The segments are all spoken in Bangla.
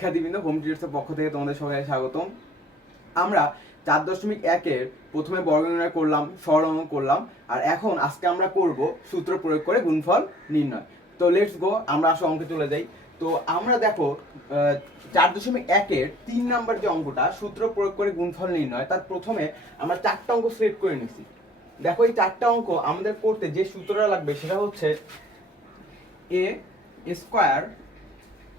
শিক্ষার্থীবৃন্দ, হোম টিউটরসের পক্ষ থেকে তোমাদের সবাইকে স্বাগতম। আমরা 4.1-এর প্রথমে বর্গ নির্ণয় করলাম, সরল করলাম, আর এখন আজকে আমরা করব সূত্র প্রয়োগ করে গুণফল নির্ণয়। তো লেটস গো, আমরা আসলে অঙ্কে চলে যাই। তো আমরা দেখো 4.1-এর 3 নাম্বার যে অঙ্কটা সূত্র প্রয়োগ করে গুণফল নির্ণয়, তার প্রথমে আমরা 4টা অঙ্ক সিলেক্ট করে নিছি। দেখো এই 4টা অঙ্ক আমাদের করতে যে সূত্রটা লাগবে সেটা হচ্ছে a square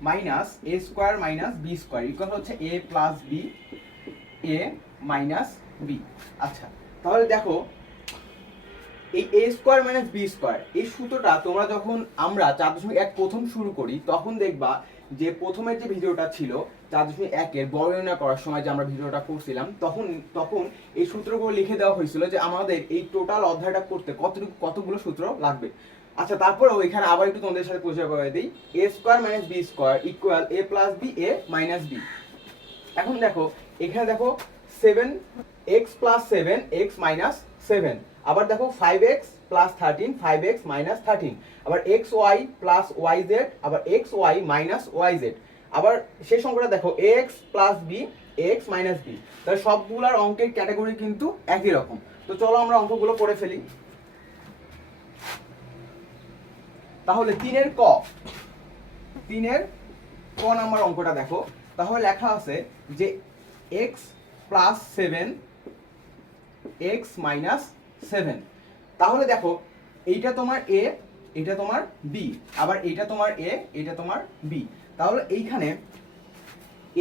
minus a square minus b square equal হচ্ছে a plus b a minus b। আচ্ছা, তাহলে দেখো এই a square minus b square এই সূত্রটা তোমরা যখন আমরা 4.1 প্রথম শুরু করি তখন দেখবা যে প্রথমের যে ভিডিওটা ছিল 4.1-এর বর্গ নির্ণয় করার সময় যে আমরা ভিডিওটা করছিলাম তখন এই সূত্রগুলো লিখে দেওয়া হয়েছিল যে আমাদের এই টোটাল অধ্যায়টা করতে কতগুলো সূত্র লাগবে। আচ্ছা, তারপরেও এখানে আবার একটু তোমাদের সাথে পরিচয় করে দিই। a square minus b square equal a plus b a minus b। এখন দেখো এখানে দেখো 7x প্লাস 7x মাইনাস 7, আবার দেখো 5x প্লাস 13 5x মাইনাস 13, আবার xy প্লাস yz, আবার xy মাইনাস yz, আবার সেই সংখ্যাটা দেখো ax plus b ax minus b। তাহলে সবগুলোর অঙ্কের ক্যাটাগরি কিন্তু একই রকম। তো চলো আমরা অঙ্কগুলো করে ফেলি। তাহলে 3-এর ক নাম্বার অঙ্কটা দেখো। তাহলে লেখা আছে যে x প্লাস 7 x মাইনাস 7। তাহলে দেখো এইটা তোমার a, এটা তোমার b, আবার এইটা তোমার a, এটা তোমার b। তাহলে এইখানে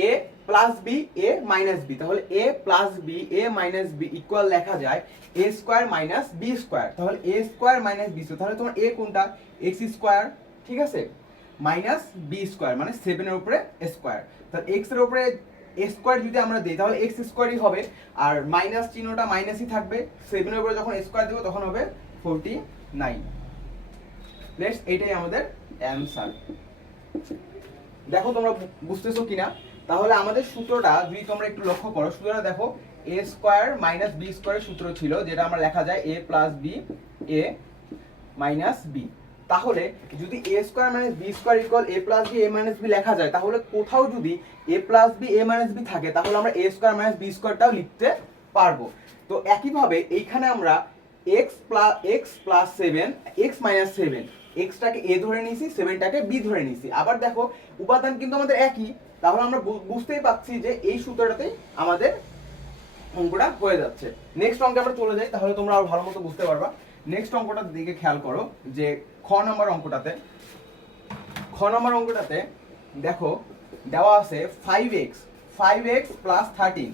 a plus b a minus b, তাহলে a plus b a minus b equal লেখা যায় a square minus b square. তাহলে a square minus b square, তাহলে তোমার a কোনটা x স্কয়ার, ঠিক আছে, মাইনাস b স্কয়ার মানে 7 এর উপরে স্কয়ার। তাহলে x এর উপরে স্কয়ার যদি আমরা দেই তাহলে x স্কয়ারই হবে, আর মাইনাস চিহ্নটা মাইনাসই থাকবে। 7 এর উপরে যখন স্কয়ার দেব তখন হবে 49। লেটস, এইটাই আমাদের অ্যানসার। দেখো তোমরা বুঝতেছো কিনা? তাহলে আমাদের সূত্রটা যদি তোমরা একটু লক্ষ্য করো, সূত্রটা দেখো a স্কয়ার মাইনাস b স্কয়ারের সূত্র ছিল, যেটা আমরা লেখা যায় a plus b a minus b। তাহলে যদি a square minus b square equal a plus b a minus b লেখা যায়, তাহলে কোথাও যদি a plus b a minus b থাকে তাহলে আমরা a স্কয়ার মাইনাস b স্কয়ারটাও লিখতে পারবো। তো একইভাবে এইখানে আমরা x plus 7 x minus 7, x টাকে a ধরে নিয়েছি, 7 টাকে b ধরে নিয়েছি। আবার দেখো উপাদান কিন্তু আমাদের একই, তাহলে আমরা বুঝতেই পাচ্ছি যে এই সূত্রটাতেই আমাদের অঙ্কটা হয়ে যাচ্ছে। নেক্সট অঙ্কে আমরা চলে যাই, তাহলে তোমরা আরো ভালো মতো বুঝতে পারবা। নেক্সট অঙ্কটার দিকে খেয়াল করো যে খ নাম্বার অঙ্কটাতে দেখো দেওয়া আছে 5x plus 13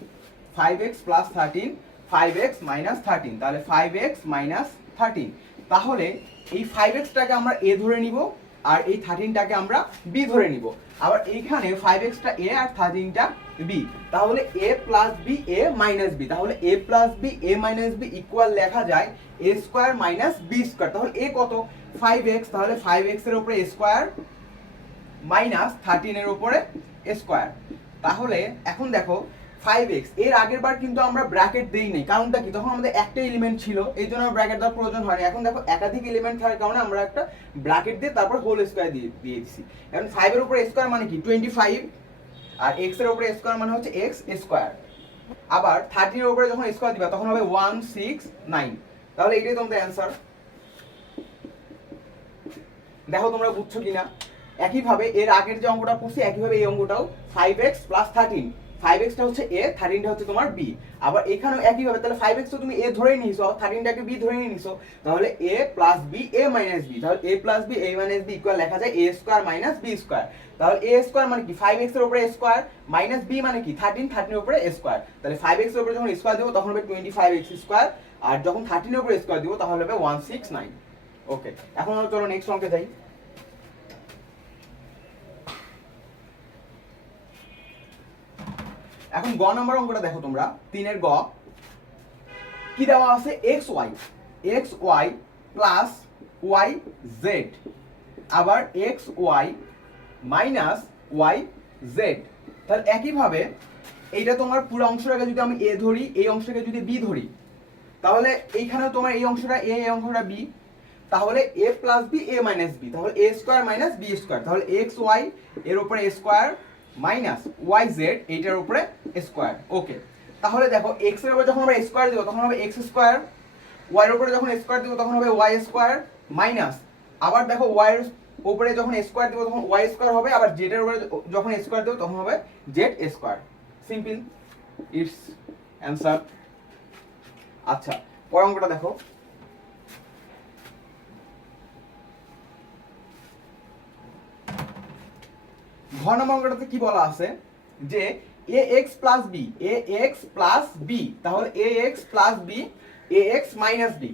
5x plus 13 5x minus 13, তাহলে 5x মাইনাস 13। তাহলে এই 5x টাকে আমরা a ধরে নিব আর এই 13 টাকে আমরা b ধরে নিব। আবার এইখানে 5x টা a আর 13 টা b, তাহলে a plus b a minus b। তাহলে a plus b a minus b equal লেখা যায় a square minus b square. তাহলে a কত 5x, তাহলে 5x এর উপরে a স্কয়ার মাইনাস 13 এর উপরে a স্কয়ার। তাহলে এখন দেখো 5x এর আগের বার কিন্তু আমরা ব্র্যাকেট দেই নাই, কারণটা কি, তখন আমাদের একটা এলিমেন্ট ছিল এই জন্য ব্র্যাকেট দেওয়ার প্রয়োজন হয়নি। এখন দেখো একাধিক এলিমেন্ট থাকার কারণে আমরা একটা ব্র্যাকেট দিয়ে তারপর হোল স্কয়ার দিয়ে দিছি। এখন 5 এর উপরে স্কয়ার মানে কি 25, আর x এর উপরে স্কয়ার মানে হচ্ছে x স্কয়ার। আবার 13 এর উপরে যখন স্কয়ার দিবা তখন হবে 169। তাহলে এটাই তোমাদের অ্যানসার। দেখো তোমরা বুঝছো কিনা? একইভাবে এর আগের যে অঙ্কটা করছি একইভাবে এই অঙ্কটাও 5x প্লাস 13, 5x টা হচ্ছে a 13 টা হচ্ছে তোমার b। আবার এখানেও একইভাবে, তাহলে 5x তো তুমি a ধরেই নিয়েছো, 13 টাকে b ধরে নিয়েছো, তাহলে a plus b a minus b। তাহলে a plus b a minus b equal লেখা যায় a square minus b square. তাহলে a স্কয়ার মানে কি 5x এর উপরে স্কয়ার মাইনাস b মানে কি 13 এর উপরে স্কয়ার। তাহলে 5x এর উপরে যখন স্কয়ার দেব তখন হবে 25x স্কয়ার, আর যখন 13 এর উপরে স্কয়ার দেব তাহলে হবে 169। ওকে, এখন আমরা চলো নেক্সট অঙ্কে যাই। এখন গ নাম্বার অঙ্কটা দেখো তোমরা, 3-এর গ কি দেওয়া আছে xy প্লাস yz, আবার xy মাইনাস yz। তাহলে একইভাবে এইটা তোমার পুরো অংশটাকে যদি আমি a ধরি, এই অংশটাকে যদি b ধরি, তাহলে এইখানে তোমার এই অংশটা a এই অংশটা b, তাহলে a plus b a minus b, তাহলে a square minus b square. তাহলে xy এর উপরে a square minus Y Z এইটার উপরে স্কোয়ার। ওকে, তাহলে দেখো এক্স এর উপরে যখন আমরা স্কোয়ার দেবো তখন হবে এক্স স্কোয়ার, ওয়াই এর উপরে যখন স্কোয়ার দেবো তখন হবে ওয়াই স্কোয়ার, মাইনাস আবার দেখো ওয়াই এর উপরে যখন স্কোয়ার দেবো তখন ওয়াই স্কোয়ার হবে, আবার জেড এর উপরে যখন স্কোয়ার দেবো তখন হবে Z square. Simple, it's answer. আচ্ছা, পরের অঙ্কটা দেখো। ঘ নম্বর অঙ্কটাতে কি বলা আছে যে এ এক্স প্লাস বি, এ এক্স প্লাস বি, তাহলে এ এক্স প্লাস বি, এ এক্স মাইনাস বি,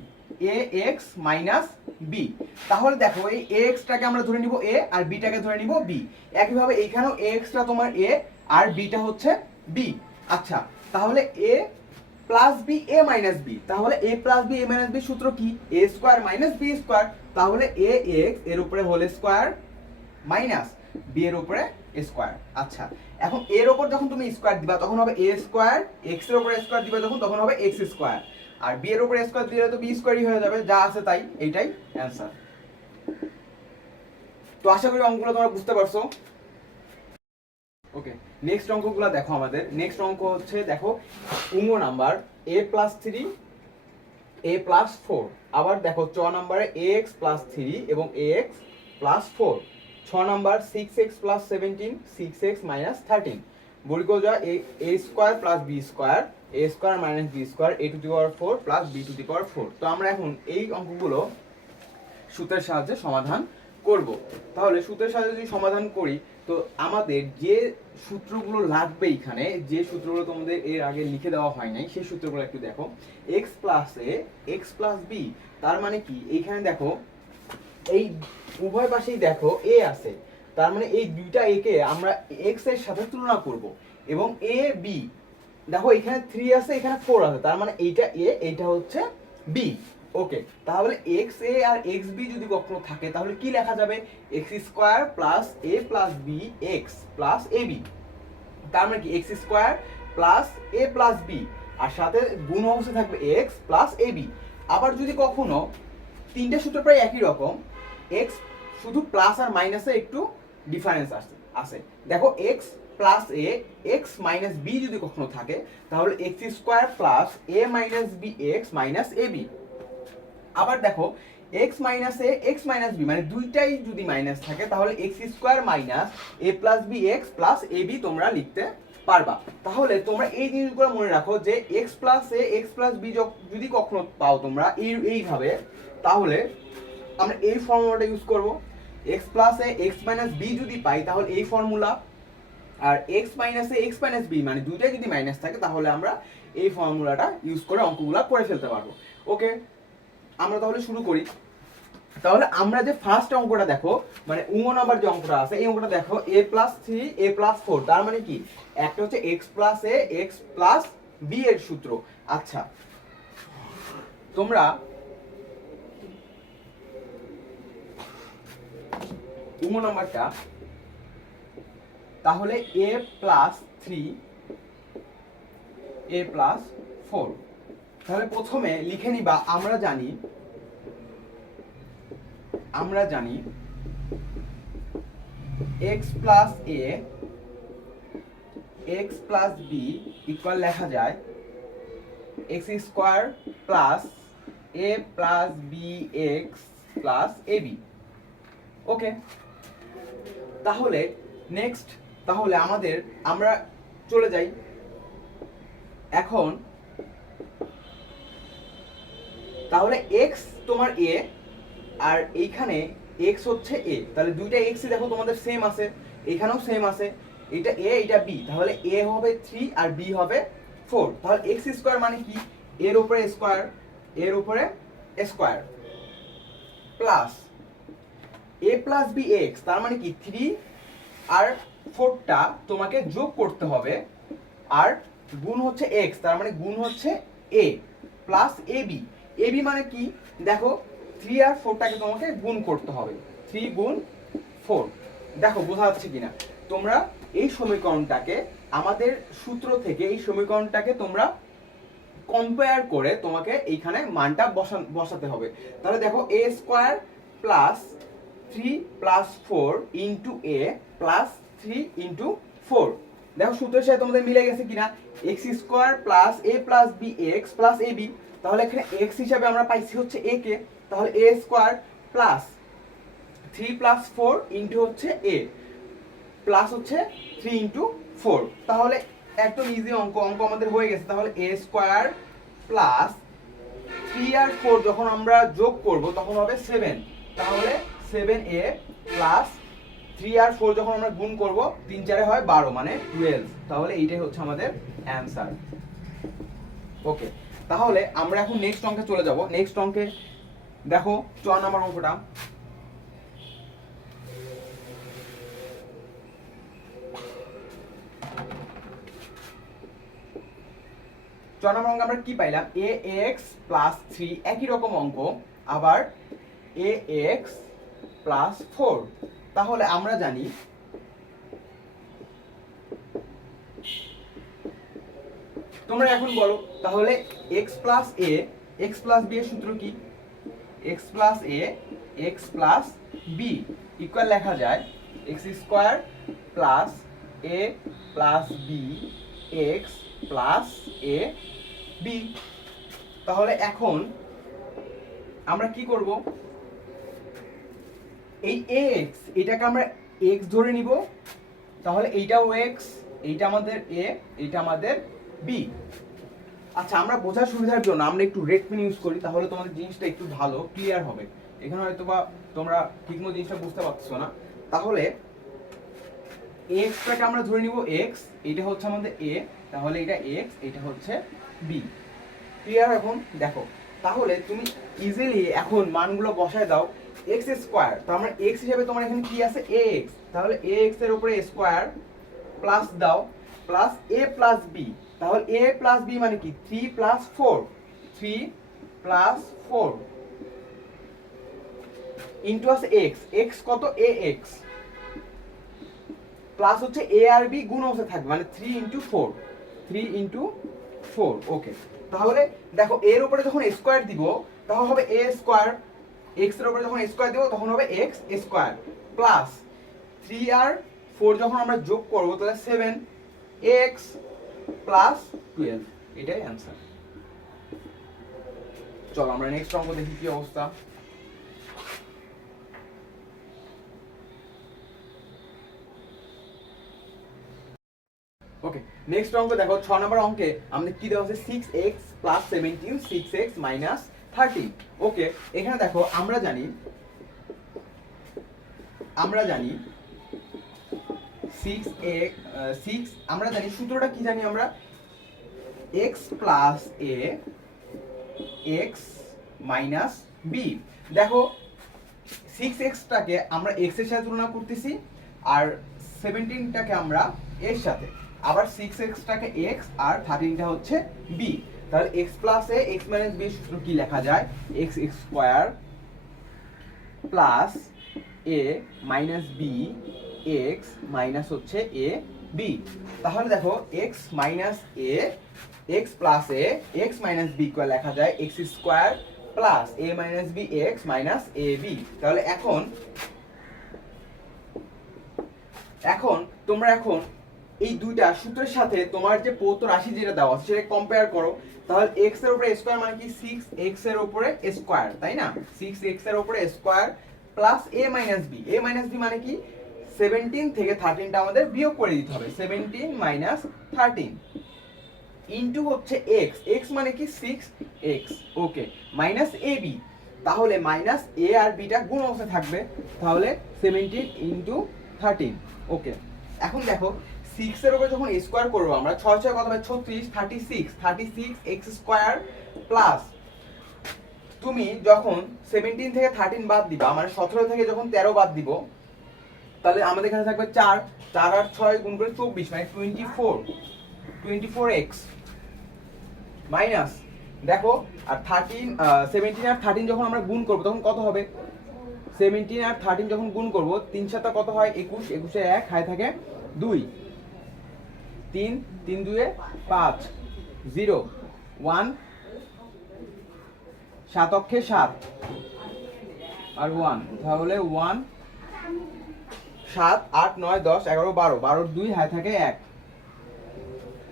এ এক্স মাইনাস বি। তাহলে দেখো এই এ এক্সটাকে আমরা ধরে নিব এ আর বিটাকে ধরে নিব বি। একইভাবে এইখানেও এ এক্সটা তোমার এ আর বিটা হচ্ছে বি। আচ্ছা, তাহলে এ plus B A minus B, তাহলে এ plus B A minus B সূত্র কি? এ স্কোয়ার মাইনাস বি স্কোয়ার। তাহলে এ এক্স এর উপরে হোল স্কোয়ার মাইনাস বি এর উপরে স্কোয়ার। আচ্ছা, এখন এর উপর যখন তুমি স্কোয়ার দিবা তখন হবে এ স্কোয়ার, এক্স এর উপরে স্কোয়ার দিবা তখন হবে এক্স স্কোয়ার, আর বি এর উপরে স্কোয়ার দিলে তো বি স্কোয়ারই হয়ে যাবে, যা আছে তাই, এইটাই অ্যান্সার। তো আশা করি অঙ্কগুলো তোমরা বুঝতে পারছো। ওকে, নেক্সট অঙ্কগুলো দেখো। আমাদের নেক্সট অঙ্ক হচ্ছে দেখো উঙ্গ number a plus three a plus four. আবার দেখো চ নাম্বারে এ এক্স প্লাস থ্রি এবং এ এক্স প্লাস ফোর। ছ number six x plus seventeen, six x minus thirteen. বর্গীয় যা a square plus b square, a square minus b square, a to the power four plus b to the power four. তো আমরা এখন এই অঙ্কগুলো সূত্রের সাহায্যে সমাধান করব। তাহলে সূত্রের সাহায্যে যদি সমাধান করি তো আমাদের যে সূত্রগুলো লাগবে, এখানে যে সূত্রগুলো তোমাদের এর আগে লিখে দেওয়া হয় নাই সেই সূত্রগুলো একটু দেখো। এক্স প্লাস এ এক্স প্লাস বি, তার মানে কি এইখানে দেখো এই উভয় পাশেই দেখো এ আছে, তার মানে এই দুইটা এ কে আমরা এক্স এর সাথে তুলনা করব, এবং এ বি দেখো এখানে 3 আছে এখানে 4 আছে, তার মানে এইটা এ এইটা হচ্ছে বি। ওকে, তাহলে এক্স এ আর এক্স বি যদি কখনো থাকে তাহলে কি লেখা যাবে? X square plus A plus B x plus A B. তার মানে কি এক্স স্কোয়ার প্লাস এ প্লাস বি, আর সাথে গুণ অবস্থায় থাকবে এক্স প্লাস এ বি। আবার যদি কখনো তিনটে সূত্র প্রায় একই রকম, এক্স শুধু প্লাস আর মাইনাসে একটু ডিফারেন্স আছে। দেখো এক্স প্লাস এ এক্স মাইনাস বি যদি কখনো থাকে তাহলে x square plus A minus B x minus A B. আবার দেখো এক্স মাইনাস এ এক্স মাইনাস বি, মানে দুইটাই যদি মাইনাস থাকে তাহলে x square minus A plus B x plus A B তোমরা লিখতে পারবা। তাহলে তোমরা এই জিনিসগুলো মনে রাখো যে এক্স প্লাস এ এক্স প্লাস বি যদি কখনো পাও তোমরা এইভাবে, তাহলে আমরা এই ফর্মুলাটা ইউজ করব। এক্স প্লাস এ এক্স মাইনাস বি যদি পাই তাহলে এই ফর্মুলা, আর এক্স মাইনাস এ এক্স মাইনাস বি মানে দুইটাই যদি মাইনাস থাকে তাহলে আমরা এই ফর্মুলাটা ইউজ করে অঙ্কগুলো করে ফেলতে পারবো। ওকে, আমরা তাহলে শুরু করি। তাহলে আমরা যে ফার্স্ট অঙ্কটা দেখো, মানে উঙ্গ নাম্বার যে অঙ্কটা আছে এই অঙ্কটা দেখো এ plus three a plus four, তার মানে কি একটা হচ্ছে এক্স প্লাস এ এক্স প্লাস বি এর সূত্র। আচ্ছা, তোমরা উঙ্গ নাম্বারটা তাহলে এ plus three a plus four, তাহলে প্রথমে লিখে নিবা আমরা জানি x প্লাস এ এক্স প্লাস বি ইকুয়াল লেখা যায় x square plus A plus B x plus A B. ওকে, তাহলে নেক্সট তাহলে আমরা চলে যাই এখন। তাহলে x তোমার a আর এইখানে x হচ্ছে a, তাহলে দুইটা x দেখো তোমাদের সেম আছে, এখানেও সেম আছে, এটা a এটা b, তাহলে a হবে 3 আর b হবে 4। তাহলে x স্কয়ার মানে কি এর উপরে স্কয়ার এর উপরে square plus a plus b x, তার মানে কি 3 আর 4টা তোমাকে যোগ করতে হবে, আর গুণ হচ্ছে x, তার মানে গুণ হচ্ছে a প্লাস ab। ab মানে কি দেখো 3 আর 4টাকে তোমাকে গুণ করতে হবে, 3 গুণ 4। দেখো বোঝা যাচ্ছে কিনা? তোমরা এই সমীকরণটাকে আমাদের সূত্র থেকে এই সমীকরণটাকে তোমরা কম্পেয়ার করে তোমাকে এইখানে মানটা বসাতে হবে। তাহলে দেখো a square plus 3 plus 4 into a plus 3 into 4। দেখো সূত্রের সাথে তোমাদের মিলে গেছে কিনা, x square plus A plus B x plus A B. তাহলে এখানে এক্স হিসাবে আমরা পাইছি হচ্ছে এ কে, তাহলে এ স্কোয়ার প্লাস 3 প্লাস 4 ইন্টু হচ্ছে এ প্লাস হচ্ছে 3 ইন্টু 4। তাহলে একদম ইজি অঙ্ক আমাদের হয়ে গেছে। তাহলে এ স্কোয়ার প্লাস 3 আর 4 যখন আমরা যোগ করব তখন হবে 7। তাহলে 7a প্লাস 3 আর 4 যখন আমরা গুণ করব 3 4 হয় 12 মানে 12। তাহলে এইটাই হচ্ছে আমাদের অ্যানসার। ওকে, তাহলে আমরা এখন নেক্সট অঙ্কে চলে যাব। নেক্সট অঙ্কে দেখো 4 নম্বর অঙ্কটা। আমরা কি পাইলাম, এ এক্স প্লাস 3 একই রকম অঙ্ক, আবার এ এক্স প্লাস 4। তাহলে আমরা জানি তোমরা এখন বলো, তাহলে এক্স প্লাস এ এক্স প্লাস বি এর সূত্র কি? এক্স প্লাস এ এক্স প্লাস বি ইকুয়াল লেখা যায় x square plus A plus B x plus A B. তাহলে এখন আমরা কি করব, এই এক্স এটাকে আমরা এক্স ধরে নিব। তাহলে এইটাও এক্স, এইটা আমাদের এ, এইটা আমাদের বি। আচ্ছা, আমরা বোঝার সুবিধার জন্য আমরা একটু রেড পেন ইউজ করি, তাহলে তোমাদের জিনিসটা একটু ভালো ক্লিয়ার হবে। এখানে হয়তো বা তোমরা ঠিকমতো জিনিসটা বুঝতে পারছো না। তাহলে এক্সটাকে আমরা ধরে নিব এক্স, এটা হচ্ছে আমাদের এ, তাহলে এটা এক্স, এটা হচ্ছে বি। ক্লিয়ার? এখন দেখো, তাহলে তুমি ইজিলি এখন মানগুলো বসায় দাও। এক্স স্কোয়ার, তার মানে এক্স হিসেবে তোমার এখানে কি আছে, এক্স। তাহলে এ এক্স এর উপরে স্কোয়ার প্লাস দাও প্লাস এ প্লাস বি। তাহলে এ প্লাস বি মানে কি 3 প্লাস 4, 3 প্লাস 4 ইন্টু আছে এক্স, এক্স কত, এ এক্স প্লাস হচ্ছে এ আর বি গুণ অবস্থায় থাকবে মানে 3 ইন্টু 4, 3 ইন্টু 4। ওকে, তাহলে দেখো এর উপরে যখন স্কোয়ার দিব তখন হবে এ স্কোয়ার, এক্স এর উপরে যখন স্কোয়ার দিব তখন হবে এক্স স্কোয়ার প্লাস 3 আর 4 যখন আমরা যোগ করব তাহলে 7 এক্স প্লাস 12। এটাই অ্যান্সার। চলো আমরা নেক্সট অঙ্ক দেখি কি অবস্থা। ওকে, নেক্সট অঙ্ক দেখো 6 নম্বর অঙ্কে আমাদের কি দেওয়া আছে 6x প্লাস 17 6x মাইনাস 13। ওকে, এখানে দেখো আমরা জানি 6 আমরা জানি সূত্রটা কি জানি আমরা, x plus a x minus b। দেখো 6x টাকে আমরা x এর সাথে তুলনা করতেছি আর 17 টাকে আমরা এর সাথে, আবার 6x টাকে x আর 13 টা হচ্ছে b। তাহলে x plus a x minus b সূত্র কি লেখা যায়, x square plus a minus b x minus হচ্ছে a b। তাহলে দেখো x minus a x plus a x minus b equal লেখা যায় x square plus a minus b x minus a b। তাহলে এখন তোমরা এখন এই দুইটা সূত্রের সাথে তোমার যে প্রদত্ত রাশি যেটা দেওয়া আছে সেটা কম্পেয়ার করো। তাহলে x এর উপরে স্কয়ার মানে কি 6x এর উপরে স্কয়ার, তাই না? 6x এর উপরে square plus a minus b, a minus b মানে কি 17 থেকে 13 টা আমাদের বিয়োগ করে দিতে হবে, 17 মাইনাস 13 ইনটু হচ্ছে x, x মানে কি 6x। ওকে, মাইনাস ab, তাহলে মাইনাস a আর b টা গুণ অবস্থায় থাকবে, তাহলে 17 ইনটু 13। ওকে, এখন দেখো 6 এর উপরে যখন স্কয়ার করব আমরা 6 6 কত হয় 36, 36 x স্কয়ার প্লাস তুমি যখন 17 থেকে 13 বাদ দিবা মানে 17 থেকে যখন 13 বাদ দিব তাহলে আমাদের এখানে থাকবে 4 4 আর 6 গুণ করে 24 মানে 24x মাইনাস দেখো আর 17 আর 13 যখন আমরা গুণ করব তখন কত হবে, 17 আর 13 যখন গুণ করব 3 7 কত হয় 21, 21 এ 1 হাই থাকে 2, 3 3 2 এ 5, 0 1 7 অক্ষে 7 আর 1, তাহলে 1 7 8 9 10 11 12 12 2 হাতে থাকে 1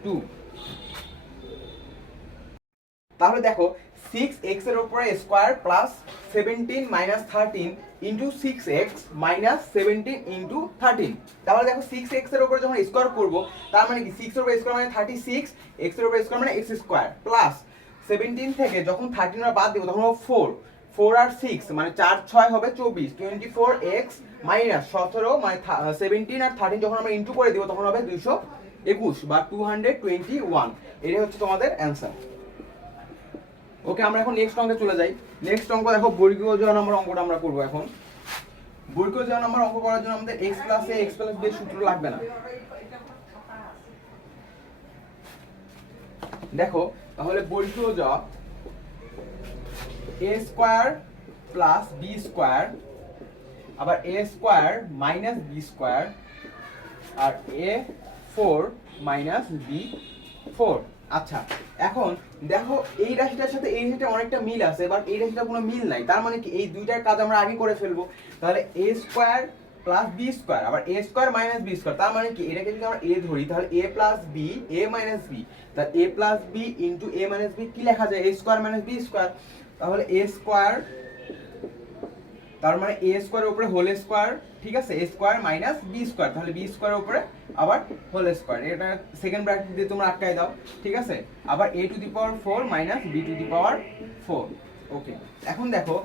2। তাহলে দেখো 6x এর উপরে square plus 17 minus 13 into 6x minus 17 into 13। তাহলে দেখো 6x এর উপরে যখন স্কয়ার করব তার মানে কি 6 এর উপরে স্কয়ার মানে 36, x এর উপরে স্কয়ার মানে x স্কয়ার প্লাস 17 থেকে যখন 13 আমরা বাদ দেব তখন হবে 4 4 আর 6 মানে 4 6 হবে 24 24x মাইনাস 17 মানে 17 আর 13 যখন আমরা ইনটু করে দেব তখন হবে 221 বা 221। এটাই হচ্ছে তোমাদের অ্যানসার। ওকে, আমরা এখন নেক্সট অঙ্কে চলে যাই। নেক্সট অঙ্ক দেখো বর্গীয় জ নম্বর অঙ্কটা আমরা করব। এখন বর্গীয় জ নম্বর অঙ্ক করার জন্য আমাদের x plus a x plus b এর সূত্র লাগবে না। দেখো তাহলে বর্গীয় জ a square plus b square আবার a square minus b square আর a4 মাইনাস b4। আচ্ছা, এখন দেখো এই রাশিটার সাথে এই রাশিটা অনেকটা মিল আছে, বাট এই রাশিটা কোনো মিল নাই। তার মানে কি এই দুইটার কাজ আমরা আগে করে ফেলবো। তাহলে a square plus b square আবার a square minus b square, তার মানে কি এটাকে যদি আমরা a ধরি তাহলে a plus b a minus b, তাহলে a plus b into a minus b কি লেখা যায় a square minus b square. তাহলে a স্কয়ার তার মানে a স্কয়ারের উপরে হোল স্কয়ার, ঠিক আছে, a square minus b square, তাহলে b স্কয়ারের উপরে আবার হোল স্কয়ার, এটা সেকেন্ড ব্র্যাকেট দিয়ে তোমরা আটকায় দাও, ঠিক আছে। আবার a to the power 4 minus b to the power 4। Okay, এখন দেখো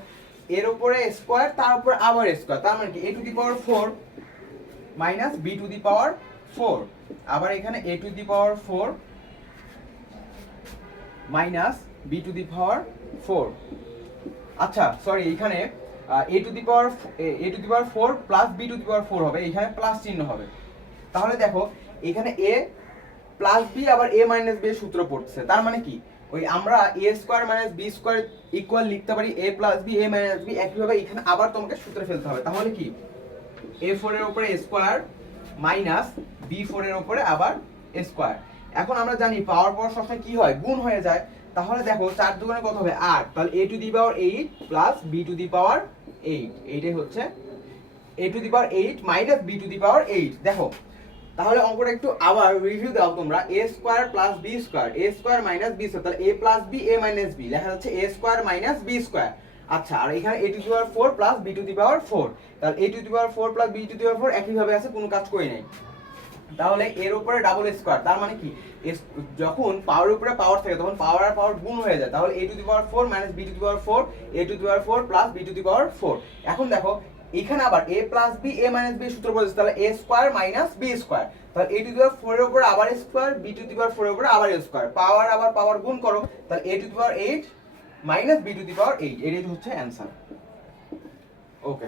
এর উপরে স্কয়ার তার উপরে আবার স্কয়ার, তার মানে কি a to the power 4 minus b to the power 4, আবার এখানে a to the power 4 minus b to the power 4। আচ্ছা সরি, এখানে a to the power 4 plus b to the power 4 হবে, এখানে প্লাস চিহ্ন হবে। তাহলে দেখো এখানে a প্লাস b আবার a মাইনাস b এর সূত্র পড়ছে, তার মানে কি ওই আমরা a square minus b square equal লিখতে পারি a plus b a minus b, একইভাবে এখানে আবার তোমাকে সূত্রে ফেলতে হবে। তাহলে কি a4 এর উপরে স্কয়ার মাইনাস b4 এর উপরে আবার স্কয়ার। এখন আমরা জানি পাওয়ার সবসময় কি হয়, গুণ হয়ে যায়। তাহলে দেখো 4 দুগুণে কত হবে 8, তাহলে a to the power 8 plus b to the power 8, এইটাই হচ্ছে a to the power 8 minus b to the power 8। দেখো তাহলে অঙ্কটা একটু আবার রিভিউ দাও তোমরা, a square plus b square a square minus b square, তাহলে a plus b a minus b লেখা যাচ্ছে a square minus b square. আচ্ছা, আর এখানে a to the power 4 plus b to the power 4, তাহলে a to the power 4 plus b to the power 4 একই ভাবে আছে, কোনো কাজ করি নাই। তাহলে এর উপরে ডাবল স্কয়ার, তার মানে কি যখন পাওয়ার উপরে পাওয়ার থাকে তখন পাওয়ার আর পাওয়ার গুণ হয়ে যায়। তাহলে a to the power 4 minus b to the power 4 a to the power 4 plus b to the power 4। এখন দেখো এখানে আবার a plus b a minus b সূত্র বলছে, তাহলে a square minus b square, তাহলে a টু দি পাওয়ার 4 এর উপরে আবার square b to the power 4 এর উপরে আবার স্কয়ার, পাওয়ার আবার পাওয়ার গুণ করো, তাহলে a to the power 8 minus b to the power 8, এটাই হচ্ছে অ্যানসার। ওকে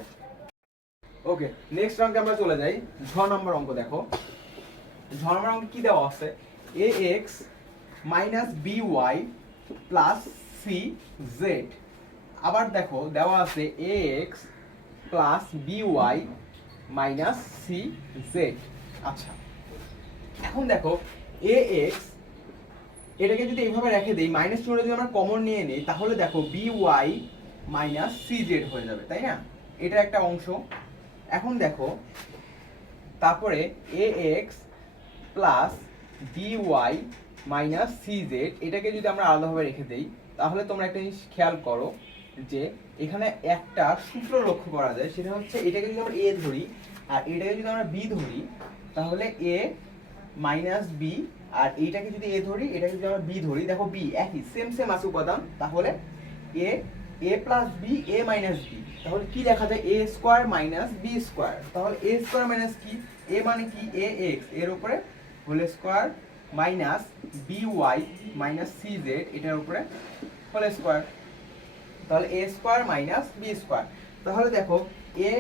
ওকে, নেক্সট অঙ্কে আমরা চলে যাই। 6 নম্বর অঙ্ক দেখো, 6 নম্বর অঙ্কে কি দেওয়া আছে ax minus by plus cz। আবার দেখো দেওয়া আছে ax plus by minus cz। আচ্ছা, এখন দেখো ax এটাকে যদি এইভাবে রেখে দেই, মাইনাস চিহ্নটা যদি আমরা কমন নিয়ে নিই তাহলে দেখো by মাইনাস cz হয়ে যাবে, তাই না? এটা একটা অংশ। এখন দেখো তারপরে ax plus by minus cz, এটাকে যদি আমরা আলাদাভাবে রেখে দেই তাহলে তোমরা একটা জিনিস খেয়াল করো যে এখানে একটা সূত্র লক্ষ্য করা যায়, সেটা হচ্ছে এটাকে যদি আমরা a ধরি আর এটাকে যদি আমরা b ধরি তাহলে a মাইনাস b, আর এইটাকে যদি a ধরি এটাকে যদি আমরা b ধরি, দেখো b একই সেম সেম আছে উপাদান, তাহলে a plus b a minus b, তাহলে কি লেখা যায় a square minus b square. তাহলে a স্কয়ার মাইনাস কি, a মানে কি ax এর উপরে whole square minus by minus cz এটার উপরে হোল স্কয়ার, তাহলে a square minus b square. তাহলে দেখো a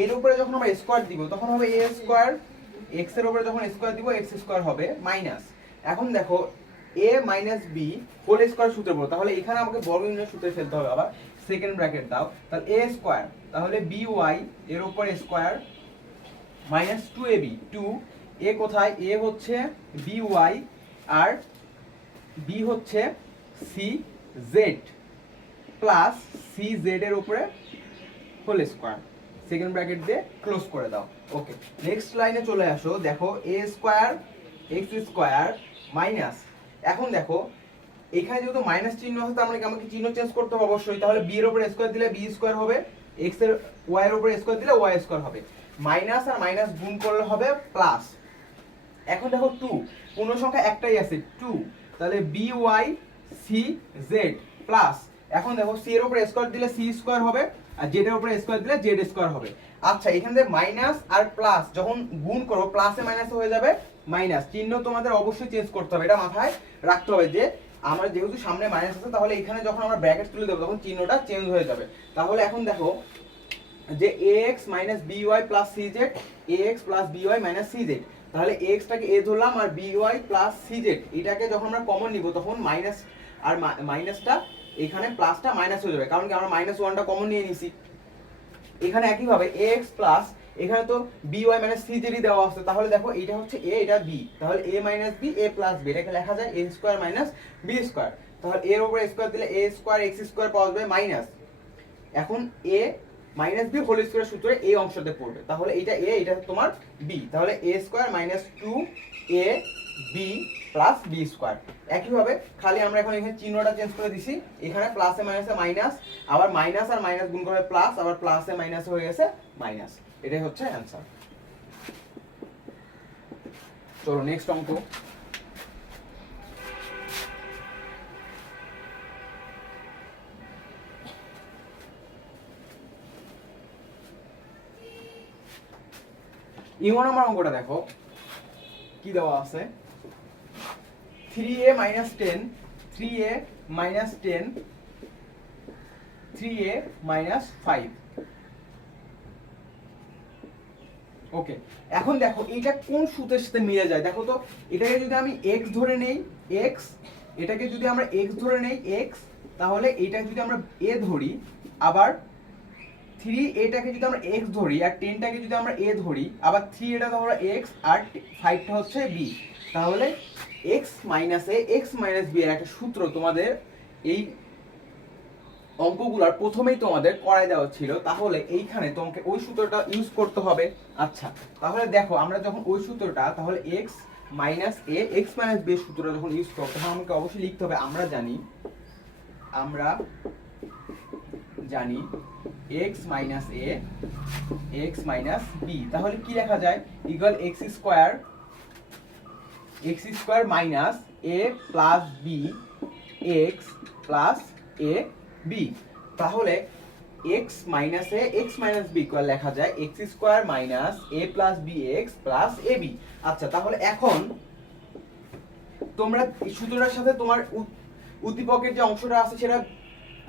এর উপরে যখন আমরা স্কয়ার দিব তখন হবে a স্কয়ার, x এর উপরে যখন স্কয়ার দিব x স্কয়ার হবে মাইনাস। এখন দেখো a minus b whole square সূত্র পড়ো, তাহলে এখানে আমাকে বর্গমূলের সূত্রে ফেলতে হবে, আবার সেকেন্ড ব্র্যাকেট দাও, তাহলে a স্কয়ার, তাহলে by এর উপরে স্কয়ার মাইনাস 2ab, 2 a কোথায়, a হচ্ছে by আর b হচ্ছে cz প্লাস cz এর উপরে হোল স্কয়ার, সেকেন্ড ব্র্যাকেট দিয়ে ক্লোজ করে দাও। ওকে, নেক্সট লাইনে চলে আসো, দেখো a square x square minus, এখন দেখো এখানে যেহেতু মাইনাস চিহ্ন আছে তার মানে আমাকে চিহ্ন চেঞ্জ করতে হবে অবশ্যই, তাহলে b এর উপর স্কয়ার দিলে b স্কয়ার হবে, x এর y এর উপর স্কয়ার দিলে y স্কয়ার হবে, মাইনাস আর মাইনাস গুণ করলে হবে প্লাস। এখন দেখো 2 পূর্ণ সংখ্যা একটাই আছে 2, তাহলে by c z প্লাস, এখন দেখো c এর উপর স্কয়ার দিলে c স্কয়ার হবে আর z এর উপর স্কয়ার দিলে z স্কয়ার হবে। আচ্ছা, এখানে যে মাইনাস আর প্লাস যখন গুণ করো প্লাসে মাইনাসে হয়ে যাবে মাইনাস, চিহ্ন তোমাদের অবশ্যই চেঞ্জ করতে হবে, এটা মাথায় রাখতে হবে যে আমরা যেহেতু সামনে মাইনাস আছে তাহলে এখানে যখন আমরা ব্র্যাকেট তুলে দেবো তখন চিহ্নটা চেঞ্জ হয়ে যাবে। তাহলে এখন দেখো যে ax by cz, ax by cz, তাহলে x টাকে a ধরলাম আর by cz এটাকে যখন আমরা কমন নিব তখন মাইনাস আর মাইনাসটা এখানে প্লাসটা মাইনাস হয়ে যাবে, কারণ কি আমরা -1টা কমন নিয়ে নিছি। এখানে একই ভাবে ax প্লাস, এখানে তো by cz দেওয়া আছে, তাহলে দেখো এটা হচ্ছে a এটা b, তাহলে a b a b, এটাকে লেখা যায় a স্কয়ার b স্কয়ার, তাহলে এর উপরে স্কয়ার দিলে a স্কয়ার x স্কয়ার পাওয়া যাবে মাইনাস, এখন a b হোল স্কয়ার সূত্রে এই অংশতে পড়বে, তাহলে এটা a এটা তোমার b, তাহলে a square 2a b plus b square. একই ভাবে খালি আমরা এখন এখানে চিহ্নটা চেঞ্জ করে দিছি, এখানে প্লাসে মাইনাসে মাইনাস, আবার মাইনাস আর মাইনাস গুণ করে প্লাস, আবার প্লাসে মাইনাস হয়ে গেছে মাইনাস, এটাই হচ্ছে অ্যানসার। চলো নেক্সট অঙ্ক। ইমো নাম্বার অঙ্কটা দেখো কি দেওয়া আছে, 3a 10 3a 10 3a 5। ওকে, এখন দেখো এটা কোন সূত্রের সাথে মিলে যায় দেখো তো, এটাকে যদি আমি x ধরে নেই x, এটাকে যদি আমরা x ধরে নেই x, তাহলে এটা যদি আমরা a ধরি, আবার 3 এটাকে যদি আমরা x ধরি আর 10টাকে যদি আমরা a ধরি, আবার 3 এটা ধরো x আর 5টা হচ্ছে b, তাহলে x a x b এর একটা সূত্র তোমাদের এই অঙ্কগুলোর প্রথমেই তোমাদের করায় দেওয়া ছিল, তাহলে এইখানে তোমাকে ওই সূত্রটা ইউজ করতে হবে। আচ্ছা, তাহলে দেখো আমরা যখন ওই সূত্রটা, তাহলে x a x b এর সূত্রটা যখন ইউজ করব তখন আমাকে অবশ্যই লিখতে হবে, আমরা জানি x a x b, তাহলে কি লেখা যায় equal x square minus a plus b x plus a b, তাহলে x b ইকুয়াল লেখা যায় x square minus a plus b x plus a b। আচ্ছা, তাহলে এখন তোমরা এই সূত্রটার সাথে তোমার উদ্দীপকের যে অংশটা আছে সেটা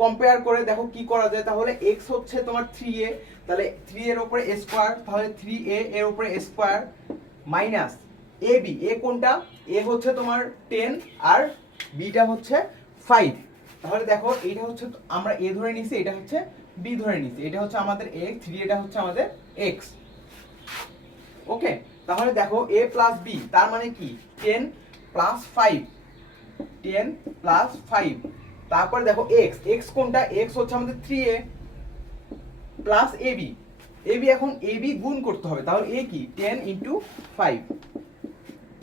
কম্পেয়ার করে দেখো কি করা যায়। তাহলে x হচ্ছে তোমার 3a, তাহলে 3 এর উপরে a স্কয়ার, তাহলে 3a এর উপরে a square minus ab, a কোনটা, a হচ্ছে তোমার 10 আর b টা হচ্ছে 5, তাহলে দেখো এইটা হচ্ছে আমরা a ধরে নিছি, এটা হচ্ছে b ধরে নিছি, এটা হচ্ছে আমাদের x, 3 এটা হচ্ছে আমাদের x। ওকে, তাহলে দেখো a প্লাস b তার মানে কি 10 প্লাস 5, 10 প্লাস 5, তারপর দেখো x কোনটা, x হচ্ছে আমাদের 3a প্লাস ab, এখন ab গুণ করতে হবে, তাহলে a কি 10 ইনটু 5।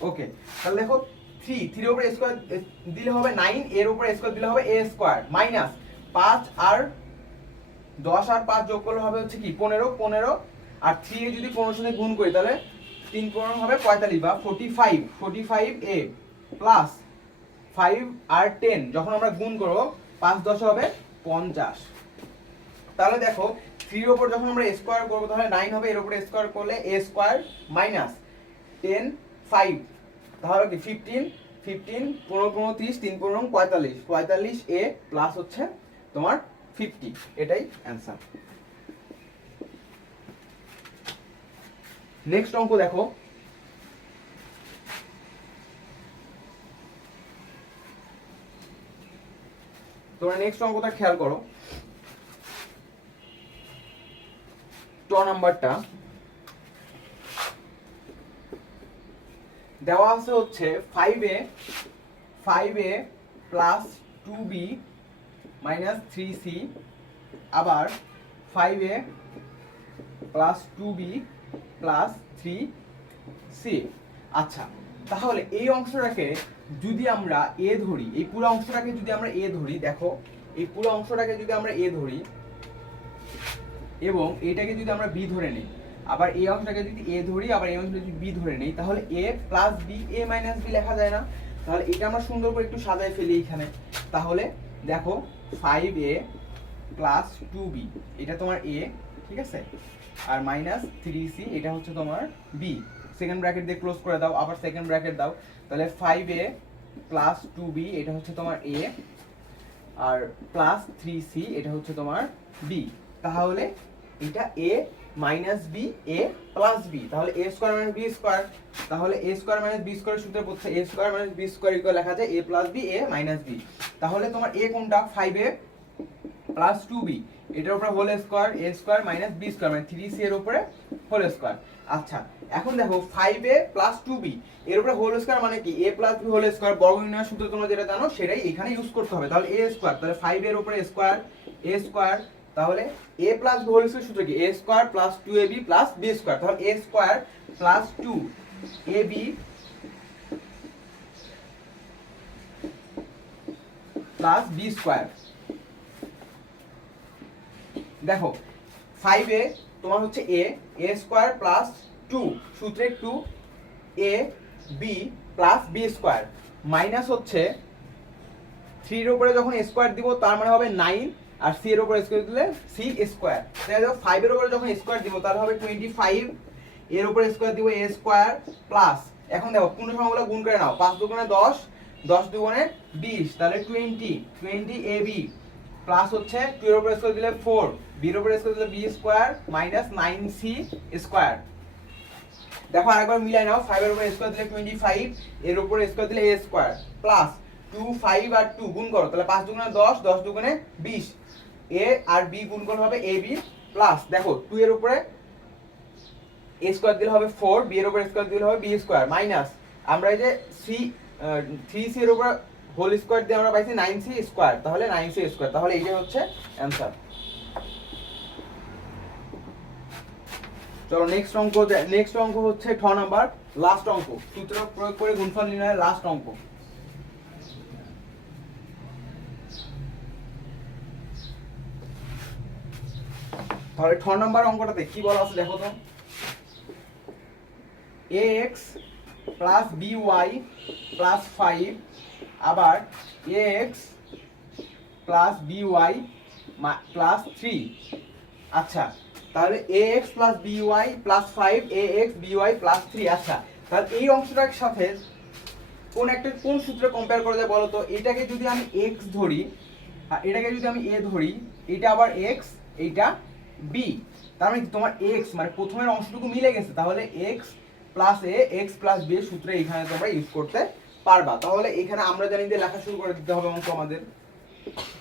ওকে, তাহলে দেখো 3 এর উপরে স্কয়ার দিলে হবে 9, এর উপরে স্কয়ার দিলে হবে a স্কয়ার মাইনাস 5 আর 10 আর 5 যোগ করলে হবে হচ্ছে কি 15 আর 3 এ যদি 15 সাথে গুণ করি তাহলে 3 15 হবে 45 বা 45a প্লাস 5 আর 10 যখন আমরা গুণ করব 5 10 হবে 50। তাহলে দেখো 3 এর উপর যখন আমরা স্কয়ার করব তাহলে 9 হবে, এর উপরে স্কয়ার করলে a স্কয়ার মাইনাস 10 5, তাহলে কি 15 15 15 30 3 15 45 a প্লাস হচ্ছে তোমার 50, এটাই অ্যানসার। নেক্সট অঙ্ক দেখো, তোমরা নেক্সট অঙ্কটা খেয়াল করো, ট নাম্বারটা দেওয়া আছে হচ্ছে 5a plus 2b minus 3c, আবার 5a plus 2b plus 3c। আচ্ছা, তাহলে এই অংশটাকে যদি আমরা a ধরি, এই পুরো অংশটাকে যদি আমরা a ধরি, দেখো এই পুরো অংশটাকে যদি আমরা a ধরি এবং এটাকে যদি আমরা b ধরে নিই, আবার এই অংশটাকে যদি a ধরি, আবার এই অংশটাকে যদি b ধরে নিই, তাহলে a plus b a minus b লেখা যায় না? তাহলে এটা আমরা সুন্দর করে একটু সাজায় ফেলি এখানে। তাহলে দেখো 5a প্লাস 2b এটা তোমার a, ঠিক আছে, আর মাইনাস 3c এটা হচ্ছে তোমার b। সেকেন্ড ব্র্যাকেট দিয়ে ক্লোজ করে দাও, আবার সেকেন্ড ব্র্যাকেট দাও, তাহলে 5a প্লাস 2b এটা হচ্ছে তোমার a, আর প্লাস 3c এটা হচ্ছে তোমার b। তাহলে এটা a minus b a plus b, তাহলে a square minus b square, তাহলে a square minus b square সূত্রে পড়ছে a square minus b square equal লেখা যায় a plus b a minus b। তাহলে তোমার a কোনটা? 5a প্লাস 2b এটার উপরে whole square a square minus b square মানে 3c এর উপরে হোল স্কয়ার। আচ্ছা, এখন দেখো 5a প্লাস 2b এর উপরে হোল স্কয়ার মানে কি a plus b whole square, বর্গ নির্ণয়ের সূত্র তোমরা যেটা জানো সেটাই এখানে ইউজ করতে হবে। তাহলে a স্কয়ার, তাহলে 5 এর উপরে স্কয়ার a স্কয়ার, তাহলে a plus b whole square সূত্র কি a square plus 2ab plus b square, তাহলে a square plus 2ab plus b square. দেখো 5a তোমার হচ্ছে a স্কয়ার প্লাস 2 সূত্রে 2ab plus b square minus হচ্ছে 3 এর উপরে যখন স্কয়ার দিব তার মানে হবে 9, আর c এর উপরে স্কয়ার দিলে c স্কয়ার। তাহলে দেখো 5 এর উপরে যখন স্কয়ার দিব তাহলে হবে 25, এর উপরে স্কয়ার দিব a স্কয়ার প্লাস, এখন দেখো পূর্ণ সংখ্যাগুলো গুণ করে নাও, 5 দুগুণে 10, 10 দুগুণে 20, তাহলে 20ab প্লাস হচ্ছে 2 এর উপরে স্কয়ার দিলে 4, b এর উপরে স্কয়ার দিলে b square minus 9c square. দেখো আরেকবার মিলাই নাও, 5 এর উপরে স্কয়ার দিলে 25, এর উপরে স্কয়ার দিলে a স্কয়ার প্লাস 2 5 আর 2 গুণ করো, তাহলে 5 দুগুণে 10, 10 দুগুণে 20, a আর b গুণ করলে হবে ab প্লাস, দেখো 2 এর উপরে a স্কয়ার দিলে হবে 4, b এর উপরে স্কয়ার দিলে হবে b স্কয়ার মাইনাস, আমরা এই যে c 3c এর উপরে হোল স্কয়ার দিয়ে আমরা পাইছি 9c স্কয়ার, তাহলে 9c স্কয়ার, তাহলে এইটাই হচ্ছে অ্যানসার। চলো নেক্সট অঙ্ক হচ্ছে 6 নাম্বার, লাস্ট অঙ্ক, সূত্র প্রয়োগ করে গুণফল নির্ণয়ের লাস্ট অঙ্ক। তাহলে 6 নাম্বার অঙ্কটাতে কি বলা আছে দেখো তো, ax প্লাস by প্লাস 5 আবার ax প্লাস by প্লাস 3। আচ্ছা, তাহলে ax plus by plus 5 ax by plus 3। আচ্ছা, তাহলে এই অংশটার সাথে কোন সূত্রে কম্পেয়ার করা যায় বলো তো? এটাকে যদি আমি x ধরি, এটাকে যদি আমি a ধরি, এটা আবার x, এইটা b, তার মানে তোমার x মানে প্রথমের অংশটুকু মিলে গেছে, তাহলে x plus a x plus b এর সূত্র এখানে তোমরা ইউজ করতে পারবা। তাহলে এখানে আমরা জানি যে লেখা শুরু করে দিতে হবে অঙ্ক আমাদের।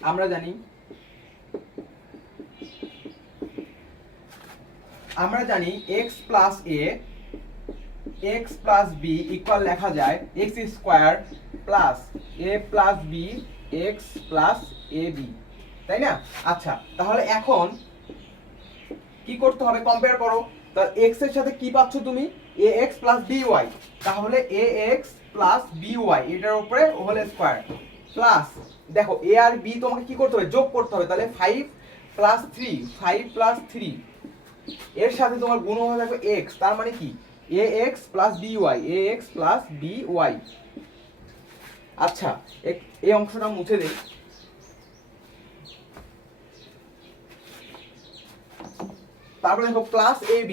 আমরা জানি x plus a x plus b equal লেখা যায় x square plus a plus b x plus ab, তাই না? আচ্ছা, তাহলে এখন কি করতে হবে? কম্পেয়ার করো। তাহলে x এর সাথে কি পাচ্ছ তুমি? ax প্লাস by, তাহলে ax প্লাস by এটার উপরে হোল স্কয়ার প্লাস, দেখো a আর b তোমাকে কি করতে হবে? যোগ করতে হবে, তাহলে 5 প্লাস 3 5 প্লাস 3 এর সাথে তোমার গুণ হয়ে থাকবে x, তার মানে কি ax plus by ax plus by। আচ্ছা, এই অংশটা মুছে দেই। তারপরে দেখো প্লাস ab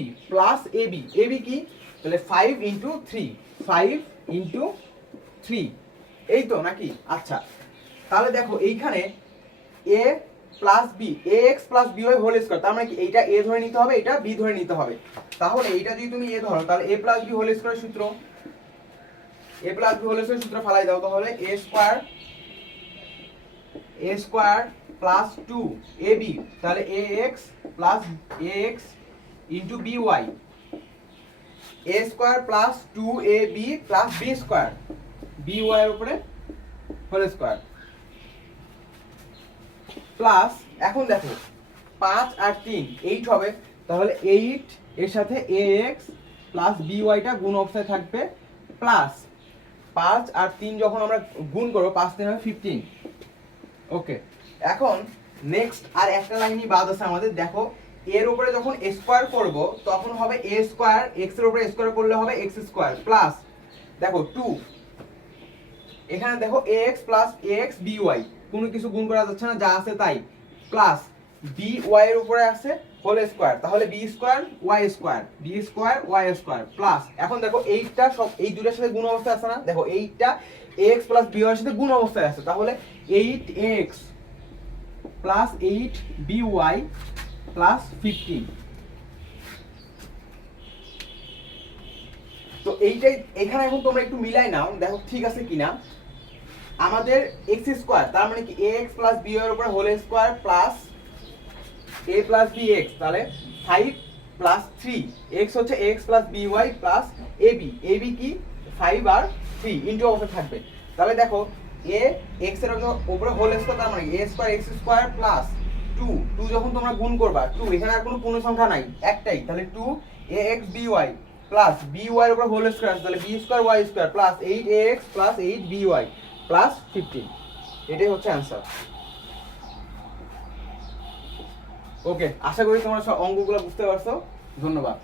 ab কি? তাহলে 5 ইনটু 3 5 ইনটু 3, এই তো নাকি? আচ্ছা, তাহলে দেখো এইখানে a plus b ax plus by whole square, তার মানে কি এইটা a ধরে নিতে হবে, এটা b ধরে নিতে হবে। তাহলে এইটা যদি তুমি a ধরো, তাহলে a plus b whole square সূত্র, a plus b whole square সূত্র ফালাই দাও, তাহলে a স্কয়ার প্লাস 2ab, তাহলে ax plus ax into by, a square plus 2ab plus b square by এর উপরে হোল স্কয়ার প্লাস, এখন দেখো 5 আর 3 8 হবে, তাহলে 8 এর সাথে ax প্লাস byটা গুণ অবস্থায় থাকবে, প্লাস 5 আর 3 যখন আমরা গুণ করব 5 3 হবে 15। ওকে, এখন নেক্সট আর একটা লাইনই বাদ আছে আমাদের। দেখো এর উপরে যখন স্কয়ার করব তখন হবে a স্কয়ার, x এর উপরে স্কয়ার করলে হবে x স্কয়ার, প্লাস দেখো 2, এখানে দেখো ax প্লাস ax by, কোনো কিছু গুণ করা যাচ্ছে না, যা আছে তাই, প্লাস by এর উপরে আছে হোল স্কয়ার, তাহলে b square y square, b square y square, plus এখন দেখো এইটা সব এই দুইটার সাথে গুণ অবস্থায় আছে না, দেখো এইটা ax প্লাস by এর সাথে গুণ অবস্থায় আছে, তাহলে 8x প্লাস 8by প্লাস 15। তো এইটাই এখানে এখন তোমরা একটু মিলাই নাও, দেখো ঠিক আছে কিনা। আমাদের x স্কয়ার তার মানে কি ax প্লাস by এর উপরে whole square plus a plus bx, তাহলে 5 প্লাস 3, x হচ্ছে x plus by plus ab কি 5 আর 3 ইনটু অবস্থায় থাকবে। তাহলে দেখো a x এর উপরে হোল স্কয়ার তার মানে a square x square plus 2 যখন তোমরা গুণ করবা 2, এখানে আর কোনো পূর্ণ সংখ্যা নাই, একটাই, তাহলে 2 ax by প্লাস by এর উপরে হোল স্কয়ার, তাহলে b square y square plus 8ax plus 8by plus 15। এটাই হচ্ছে অ্যানসার। ওকে, আশা করি তোমরা সব অঙ্কগুলো বুঝতে পারছো। ধন্যবাদ।